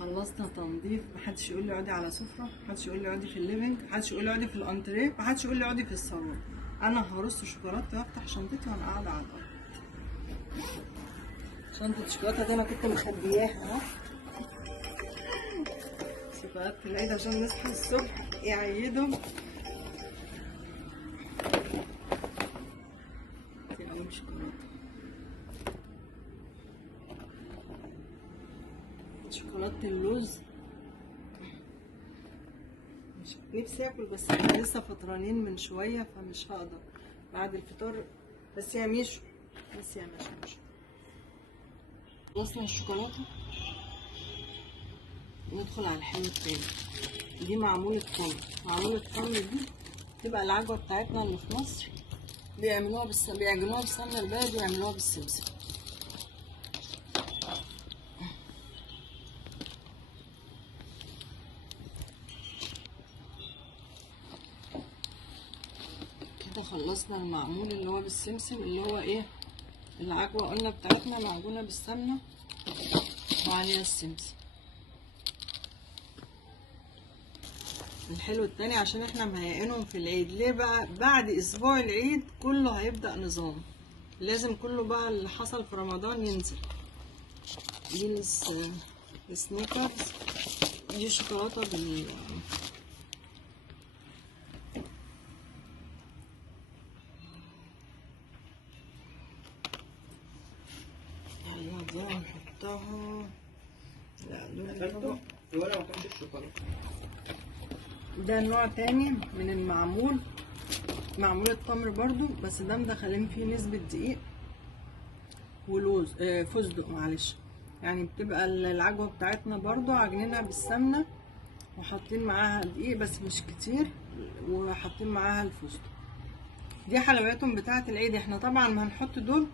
خلصنا تنظيف. محدش يقول لي اقعدي على سفره، محدش يقول لي اقعدي في الليفنج، محدش يقول لي اقعدي في الانتريه، محدش يقول لي اقعدي في الصالون. انا هرص شوكولاته وافتح شنطتي وانا قاعده على الارض. شنطه الشوكولاته دي انا كنت مخبياها اهو، شوكولاته العيد عشان نصحى الصبح يعيدوا. دي اول شوكولاته، شوكولاته اللوز. مش نفسي اكل بس احنا لسه فطرانين من شويه فمش هقدر بعد الفطار. بس يا ميشو، بس يا ميشو، خلصنا الشوكولاته ندخل على الحلو التاني. دي معمولة تمر. معمولة التمر دي تبقى العجوة بتاعتنا اللي في مصر بيعملوها بيعجنوها بالسمنة البلدي ويعملوها بالسمسم. كده خلصنا المعمول اللي هو بالسمسم، اللي هو ايه، العجوة قلنا بتاعتنا معجونة بالسمنة وعليها السمسم. الحلو التاني عشان احنا مهيئينهم في العيد. ليه بقى؟ بعد اسبوع العيد كله هيبدأ نظام، لازم كله بقى اللي حصل في رمضان ينزل. دي السنيكرز، دي شوكولاتة يلا دي هنحطها. لا دول ولا ما كانش الشوكولاته. ده نوع تاني من المعمول، معمول التمر برضو، بس ده مدخلين فيه نسبة دقيق ولوز فستق معلش. يعني بتبقى العجوة بتاعتنا برضو عجنينها بالسمنة وحاطين معاها دقيق بس مش كتير، وحاطين معاها الفستق. دي حلوياتهم بتاعة العيد. احنا طبعا ما هنحط دول،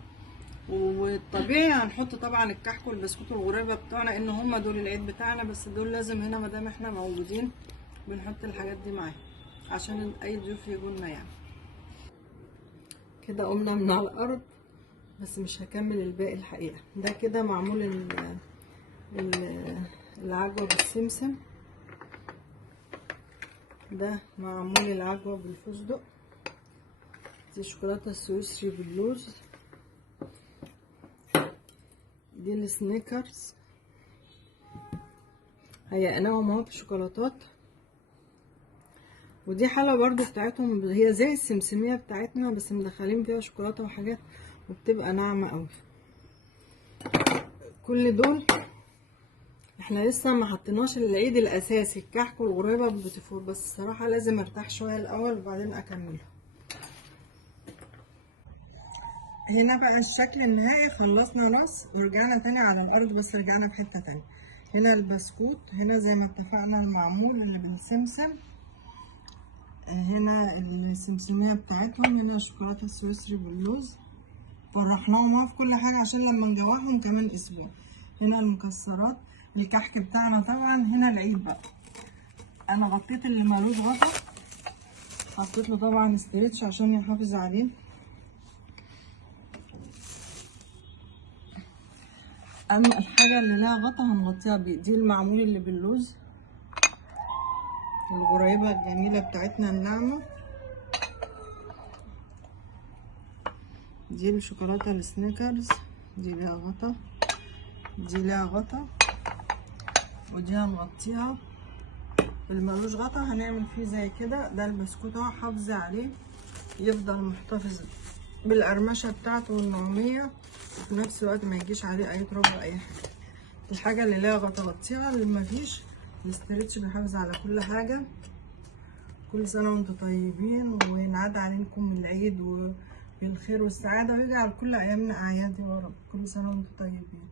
والطبيعي هنحط طبعا الكحك والبسكوت والغريبة بتوعنا، ان هما دول العيد بتاعنا، بس دول لازم هنا مادام احنا موجودين بنحط الحاجات دي معاها عشان اي ضيوف يجولنا يعني. كده قمنا من على الارض بس مش هكمل الباقي الحقيقة. ده كده معمول العجوة بالسمسم، ده معمول العجوة بالفستق، دي شوكولاتة السويسري باللوز، دي السنيكرز هيقناهم اهو بشوكولاتات، ودي حلوة برضو بتاعتهم هي زي السمسمية بتاعتنا بس مدخلين فيها شوكولاتة وحاجات وبتبقى ناعمة قوي. كل دول احنا لسه ما حطيناش العيد الاساسي الكحك والغريبة بالبوتيفور، بس الصراحة لازم ارتاح شوية الاول وبعدين اكملها. هنا بقى الشكل النهائي، خلصنا رص ورجعنا تاني على الارض بس رجعنا في حتة تانية. هنا البسكوت، هنا زي ما اتفقنا المعمول اللي بالسمسم، هنا السمسمية بتاعتهم، هنا الشوكولاتة السويسري باللوز. فرحناهم اهو في كل حاجة عشان لما نجوعهم كمان اسبوع. هنا المكسرات، الكحك بتاعنا طبعا. هنا العيد بقى، انا غطيت اللي مالوش غطا، حطيت له طبعا استريتش عشان يحافظ عليه. اما الحاجة اللي لها غطا هنغطيها بيه. دي المعمول اللي باللوز، الغريبة الجميلة بتاعتنا الناعمة. دي الشوكولاتة السنيكرز، دي لها غطا، دي لها غطا، ودي هنغطيها. اللي ملوش غطا هنعمل فيه زي كده. ده البسكوت اهو، حافظي عليه يفضل محتفظ بالقرمشة بتاعته والنعومية، وفي نفس الوقت ما يجيش عليه اي تراب ولا اي حاجة. الحاجة اللي لها غطا غطيها، اللي مفيش الاسترتش بيحافظ على كل حاجة. كل سنة وانتم طيبين، وينعاد عليكم العيد بالخير والسعادة، ويجعل كل ايامنا اعياد يا رب. كل سنة وانتم طيبين.